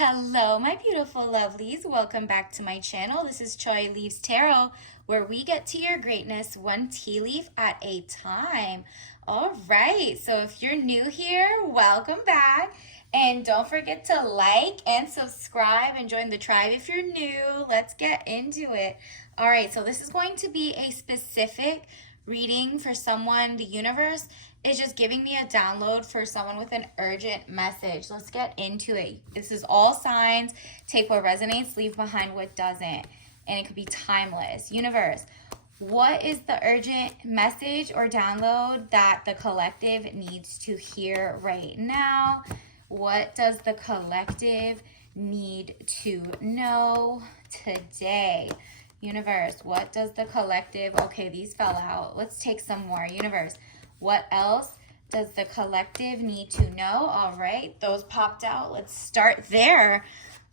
Hello, my beautiful lovelies. Welcome back to my channel. This is Choi Leaves Tarot, where we get to your greatness one tea leaf at a time. All right, so if you're new here, welcome back. And don't forget to like and subscribe and join the tribe if you're new. Let's get into it. All right, so this is going to be a specific reading for someone. The universe is just giving me a download for someone with an urgent message. Let's get into it. This is all signs. Take what resonates, leave behind what doesn't. And it could be timeless. Universe, what is the urgent message or download that the collective needs to hear right now? What does the collective need to know today? Universe, what does the collective... Okay, these fell out. Let's take some more. Universe, what else does the collective need to know? All right, those popped out. Let's start there.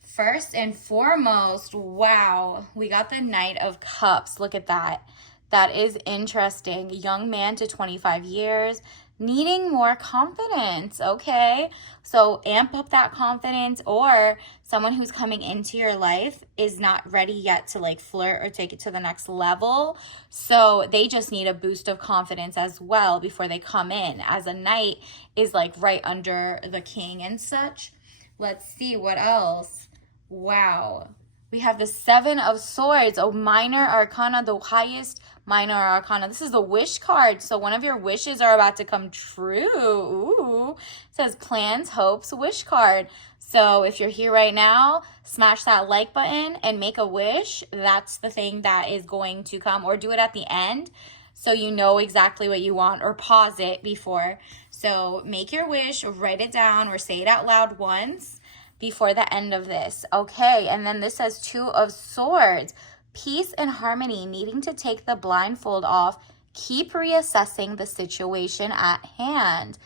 First and foremost, wow, we got the Knight of Cups. Look at that. That is interesting. Young man to 25 years, needing more confidence, okay? So amp up that confidence, or someone who's coming into your life is not ready yet to like flirt or take it to the next level. So they just need a boost of confidence as well before they come in, as a knight is like right under the king and such. Let's see what else. Wow. We have the Seven of Swords, a minor arcana, the highest minor arcana. This is the wish card. So one of your wishes are about to come true. Ooh. It says plans, hopes, wish card. So if you're here right now, smash that like button and make a wish. That's the thing that is going to come, or do it at the end so you know exactly what you want, or pause it before. So make your wish, write it down, or say it out loud once before the end of this. Okay, and then this says Two of Swords. Peace and harmony, needing to take the blindfold off. Keep reassessing the situation at hand.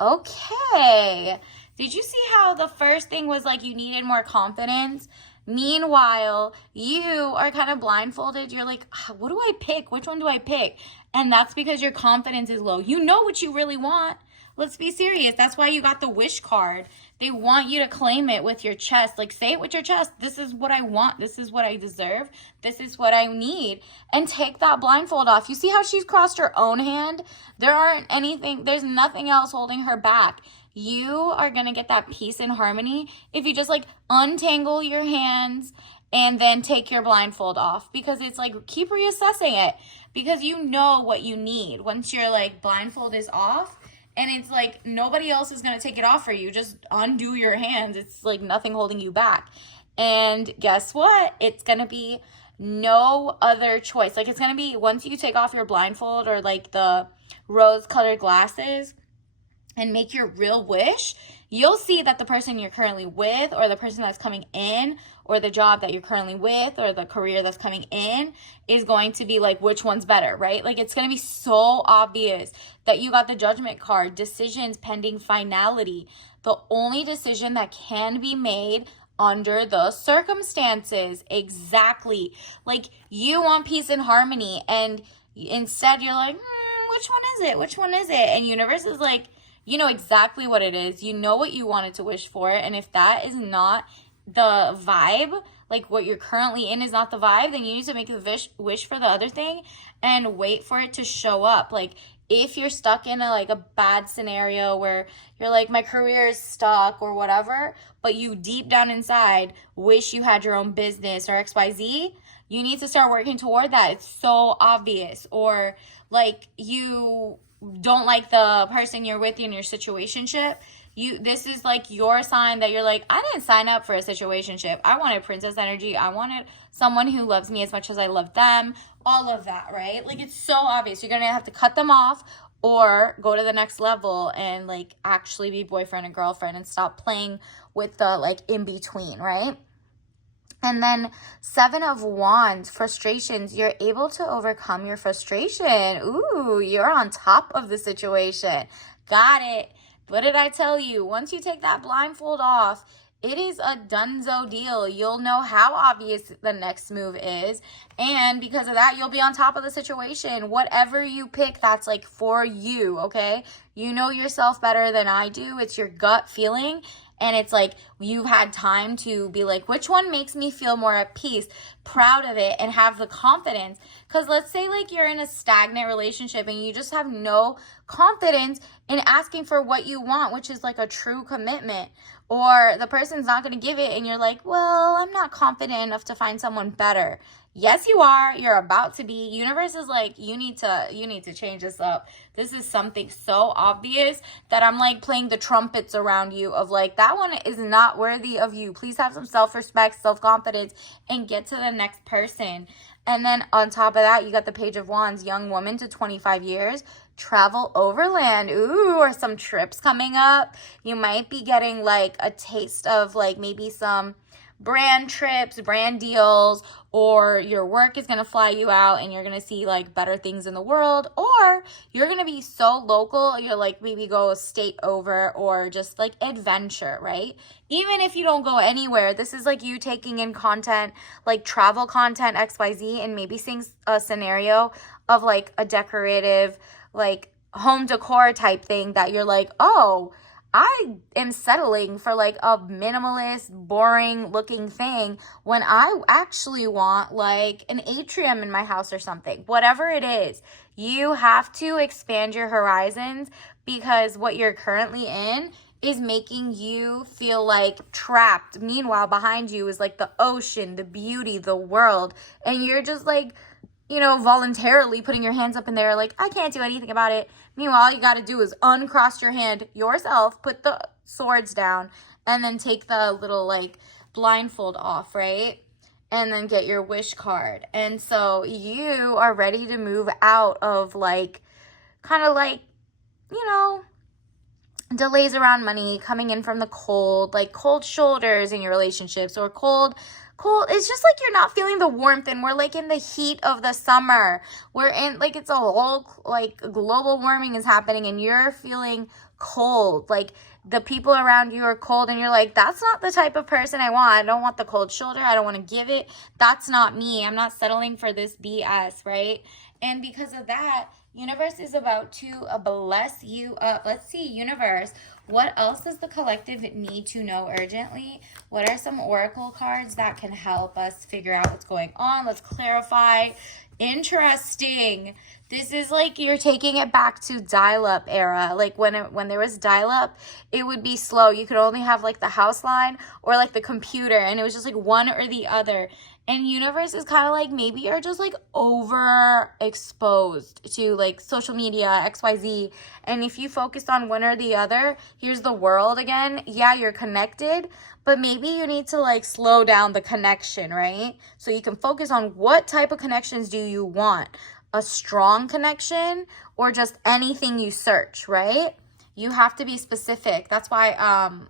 Okay. Did you see how the first thing was like you needed more confidence? Meanwhile, you are kind of blindfolded. You're like, what do I pick? Which one do I pick? And that's because your confidence is low. You know what you really want. Let's be serious. That's why you got the wish card. They want you to claim it with your chest. Like, say it with your chest. This is what I want. This is what I deserve. This is what I need. And take that blindfold off. You see how she's crossed her own hand? There's nothing else holding her back. You are going to get that peace and harmony if you just like untangle your hands and then take your blindfold off, because it's like keep reassessing it, because you know what you need once your like blindfold is off. And it's like nobody else is going to take it off for you. Just undo your hands. It's like nothing holding you back. And guess what? It's going to be no other choice. Like it's going to be once you take off your blindfold or like the rose-colored glasses and make your real wish, you'll see that the person you're currently with, or the person that's coming in, or the job that you're currently with, or the career that's coming in is going to be like, which one's better, right? Like it's going to be so obvious that you got the Judgment card, decisions pending finality. The only decision that can be made under the circumstances. Exactly. Like you want peace and harmony, and instead you're like, which one is it? Which one is it? And universe is like, you know exactly what it is. You know what you wanted to wish for. And if that is not the vibe, like what you're currently in is not the vibe, then you need to make the wish for the other thing and wait for it to show up. Like if you're stuck in a bad scenario where you're like, my career is stuck or whatever, but you deep down inside wish you had your own business or XYZ, you need to start working toward that. It's so obvious. Or like you don't like the person you're with in your situationship, this is like your sign that you're like, I didn't sign up for a situationship. I wanted princess energy. I wanted someone who loves me as much as I love them. All of that, right? Like it's so obvious. You're gonna have to cut them off or go to the next level and like actually be boyfriend and girlfriend and stop playing with the like in between, right? And then Seven of Wands, frustrations. You're able to overcome your frustration. Ooh, you're on top of the situation. Got it. What did I tell you? Once you take that blindfold off, it is a donezo deal. You'll know how obvious the next move is. And because of that, you'll be on top of the situation. Whatever you pick, that's like for you, okay? You know yourself better than I do. It's your gut feeling. and it's like you've had time to be like, which one makes me feel more at peace, proud of it, and have the confidence. Because let's say like you're in a stagnant relationship and you just have no confidence in asking for what you want, which is like a true commitment, or the person's not going to give it and you're like, well, I'm not confident enough to find someone better. Yes, you are. You're about to be. Universe is like, you need to change this up. This is something so obvious that I'm like playing the trumpets around you of like, that one is not worthy of you. Please have some self-respect, self-confidence, and get to the next person. And then on top of that, you got the Page of Wands, young woman to 25 years, travel overland. Ooh, or some trips coming up. You might be getting like a taste of like maybe some brand trips, brand deals, or your work is going to fly you out and you're going to see like better things in the world, or you're going to be so local, you're like maybe go a state over, or just like adventure, right? Even if you don't go anywhere, this is like you taking in content, like travel content, XYZ, and maybe seeing a scenario of like a decorative, like home decor type thing that you're like, oh, I am settling for like a minimalist, boring looking thing when I actually want like an atrium in my house or something. Whatever it is, you have to expand your horizons, because what you're currently in is making you feel like trapped. Meanwhile, behind you is like the ocean, the beauty, the world. And you're just like, voluntarily putting your hands up in there like, I can't do anything about it. Meanwhile, all you got to do is uncross your hand yourself, put the swords down, and then take the little like blindfold off, right? And then get your wish card. And so you are ready to move out of like, kind of like, delays around money, coming in from the cold, like cold shoulders in your relationships, or cold. It's just like you're not feeling the warmth, and we're like in the heat of the summer. We're in like, it's a whole like global warming is happening and you're feeling cold. Like the people around you are cold and you're like, that's not the type of person I want. I don't want the cold shoulder. I don't want to give it. That's not me. I'm not settling for this BS, right? And because of that, universe is about to bless you up. Let's see, universe, what else does the collective need to know urgently? What are some oracle cards that can help us figure out what's going on? Let's clarify. Interesting. This is like you're taking it back to dial-up era. Like when there was dial-up, it would be slow. You could only have like the house line or like the computer, and it was just like one or the other. And universe is kind of like, maybe you're just like overexposed to like social media, XYZ. And if you focus on one or the other, here's the world again. Yeah, you're connected, but maybe you need to like slow down the connection, right? So you can focus on what type of connections do you want? A strong connection or just anything you search, right? You have to be specific. That's why,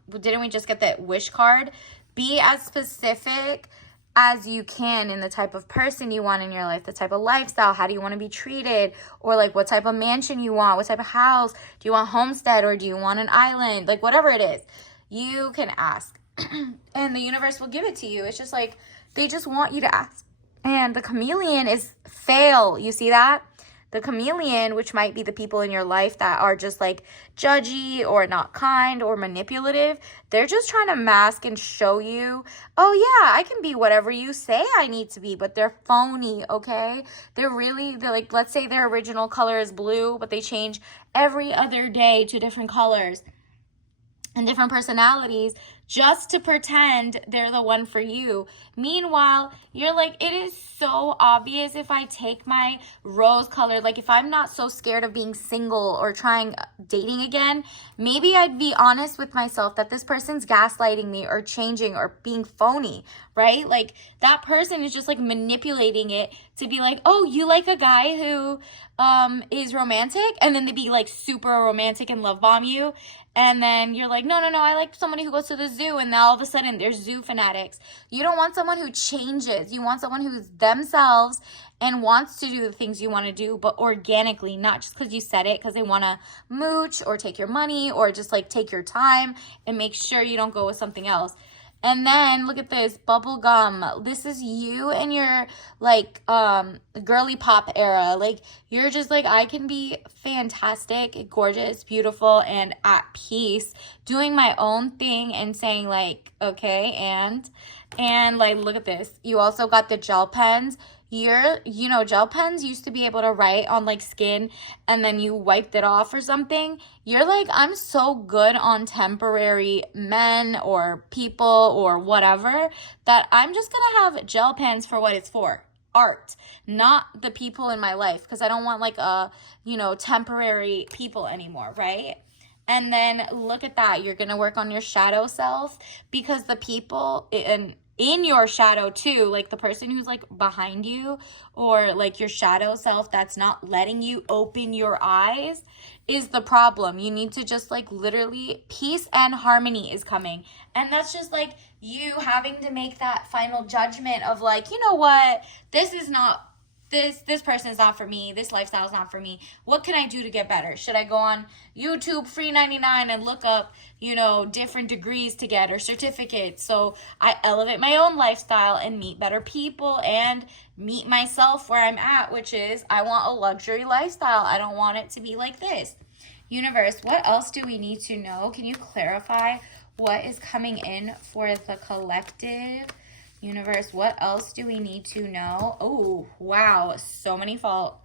didn't we just get that wish card? Be as specific as you can in the type of person you want in your life, the type of lifestyle, how do you want to be treated, or like what type of mansion you want, what type of house, do you want homestead or do you want an island, like whatever it is, you can ask and the universe will give it to you. It's just like, they just want you to ask. And the chameleon is fail. You see that? The chameleon, which might be the people in your life that are just like judgy or not kind or manipulative, they're just trying to mask and show you, oh yeah, I can be whatever you say I need to be, but they're phony, okay? They're like, let's say their original color is blue, but they change every other day to different colors and different personalities just to pretend they're the one for you. Meanwhile, you're like, it is so obvious if I take my rose color, like if I'm not so scared of being single or trying dating again, maybe I'd be honest with myself that this person's gaslighting me or changing or being phony, right? Like that person is just like manipulating it to be like, oh, you like a guy who is romantic, and then they be like super romantic and love bomb you. And then you're like, no, I like somebody who goes to the zoo, and now all of a sudden they're zoo fanatics. You don't want someone who changes. You want someone who's themselves and wants to do the things you want to do, but organically, not just because you said it, because they want to mooch or take your money or just like take your time and make sure you don't go with something else. And then look at this, bubble gum. This is you and your like girly pop era. Like you're just like, I can be fantastic, gorgeous, beautiful, and at peace doing my own thing and saying like, okay, and like look at this. You also got the gel pens. Gel pens used to be able to write on like skin and then you wiped it off or something. You're like, I'm so good on temporary men or people or whatever that I'm just gonna have gel pens for what it's for. Art, not the people in my life, because I don't want like temporary people anymore, right? And then look at that. You're going to work on your shadow self because the people in your shadow too, like the person who's like behind you or like your shadow self that's not letting you open your eyes is the problem. You need to just like literally peace and harmony is coming. And that's just like you having to make that final judgment of like, you know what? This is not this person is not for me. This lifestyle is not for me. What can I do to get better? Should I go on YouTube free 99 and look up, different degrees to get or certificates so I elevate my own lifestyle and meet better people and meet myself where I'm at, which is I want a luxury lifestyle. I don't want it to be like this. Universe, what else do we need to know? Can you clarify what is coming in for the collective? Universe, what else do we need to know? Oh, wow. So many fault.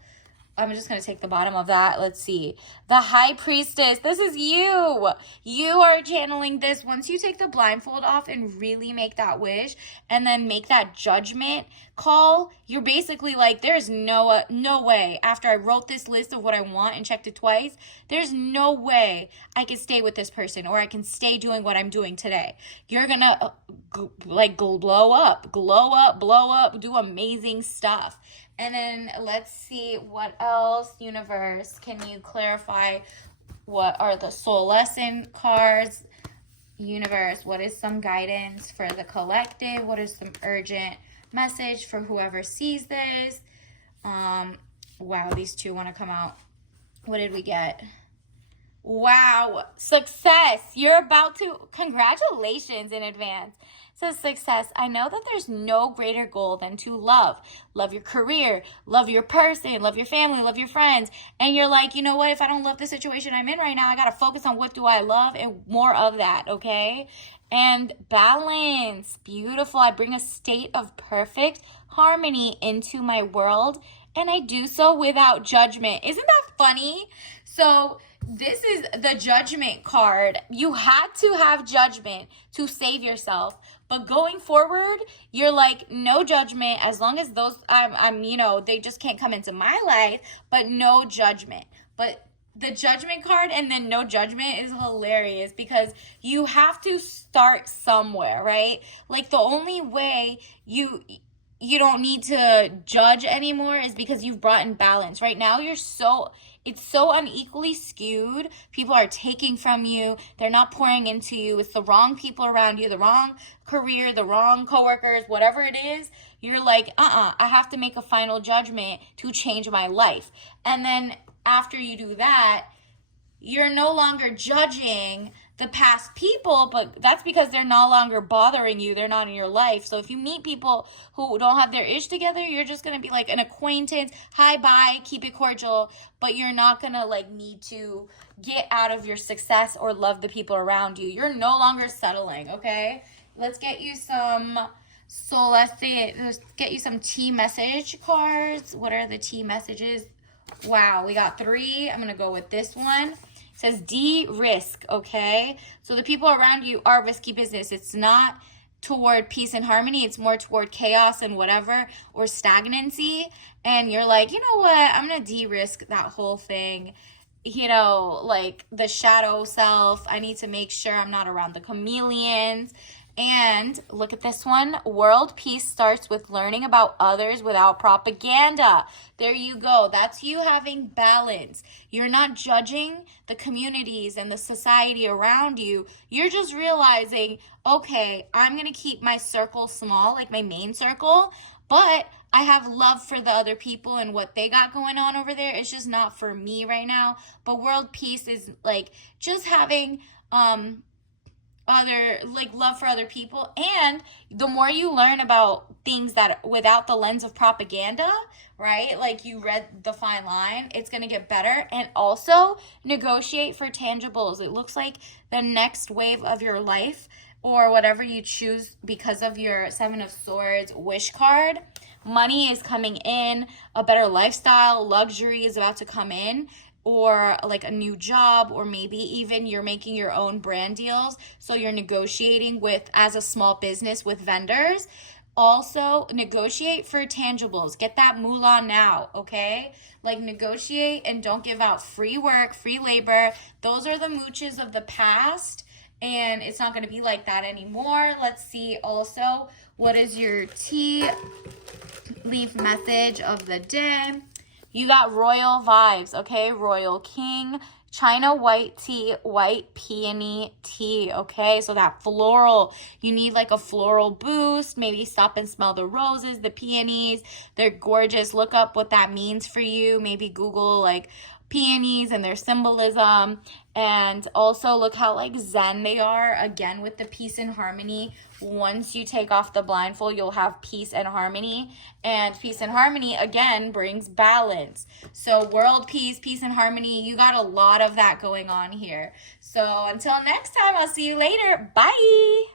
I'm just going to take the bottom of that. Let's see. The High Priestess. This is you. You are channeling this. Once you take the blindfold off and really make that wish and then make that judgment call, you're basically like, there's no way. After I wrote this list of what I want and checked it twice, there's no way I can stay with this person or I can stay doing what I'm doing today. You're going to blow up, do amazing stuff. And then let's see what else. Universe, can you clarify what are the soul lesson cards? Universe, what is some guidance for the collective? What is some urgent message for whoever sees this? Wow, these two want to come out. What did we get? Wow, success. You're about to, congratulations in advance. So success, I know that there's no greater goal than to love. Love your career, love your person, love your family, love your friends. And you're like, you know what, if I don't love the situation I'm in right now, I got to focus on what do I love and more of that, okay? And balance, beautiful. I bring a state of perfect harmony into my world and I do so without judgment. Isn't that funny? So this is the judgment card. You had to have judgment to save yourself. But going forward, you're like, no judgment as long as those, they just can't come into my life, but no judgment. But the judgment card and then no judgment is hilarious because you have to start somewhere, right? Like the only way you don't need to judge anymore is because you've brought in balance. Right now, it's so unequally skewed. People are taking from you. They're not pouring into you. It's the wrong people around you, the wrong career, the wrong coworkers, whatever it is. You're like, I have to make a final judgment to change my life. And then after you do that, you're no longer judging the past people, but that's because they're no longer bothering you. They're not in your life. So if you meet people who don't have their ish together, you're just going to be like an acquaintance. Hi, bye, keep it cordial. But you're not going to need to get out of your success or love the people around you. You're no longer settling, okay? Let's get you some let's get you some T message cards. What are the T messages? Wow, we got 3. I'm going to go with this one. It says de-risk, okay? So the people around you are risky business. It's not toward peace and harmony. It's more toward chaos and whatever, or stagnancy. And you're like, you know what? I'm going to de-risk that whole thing. Like the shadow self. I need to make sure I'm not around the chameleons. And look at this one. World peace starts with learning about others without propaganda. There you go. That's you having balance. You're not judging the communities and the society around you. You're just realizing, okay, I'm going to keep my circle small, like my main circle, but I have love for the other people and what they got going on over there. It's just not for me right now. But world peace is like just having, other, like, love for other people. And the more you learn about things that without the lens of propaganda, right, like you read the fine line, it's going to get better. And also negotiate for tangibles. It looks like the next wave of your life, or whatever you choose because of your Seven of Swords wish card, money is coming in, a better lifestyle, luxury is about to come in, or like a new job, or maybe even you're making your own brand deals. So you're negotiating with, as a small business, with vendors. Also, negotiate for tangibles. Get that moolah now, okay? Like, negotiate and don't give out free work, free labor. Those are the mooches of the past, and it's not going to be like that anymore. Let's see also, what is your tea leaf message of the day? You got royal vibes, okay? Royal king, China white tea, white peony tea, okay? So that floral, you need like a floral boost. Maybe stop and smell the roses, the peonies. They're gorgeous. Look up what that means for you. Maybe Google like peonies and their symbolism. And also look how like zen they are, again with the peace and harmony. Once you take off the blindfold, you'll have peace and harmony. And peace and harmony, again, brings balance. So world peace, peace and harmony, you got a lot of that going on here. So until next time, I'll see you later. Bye.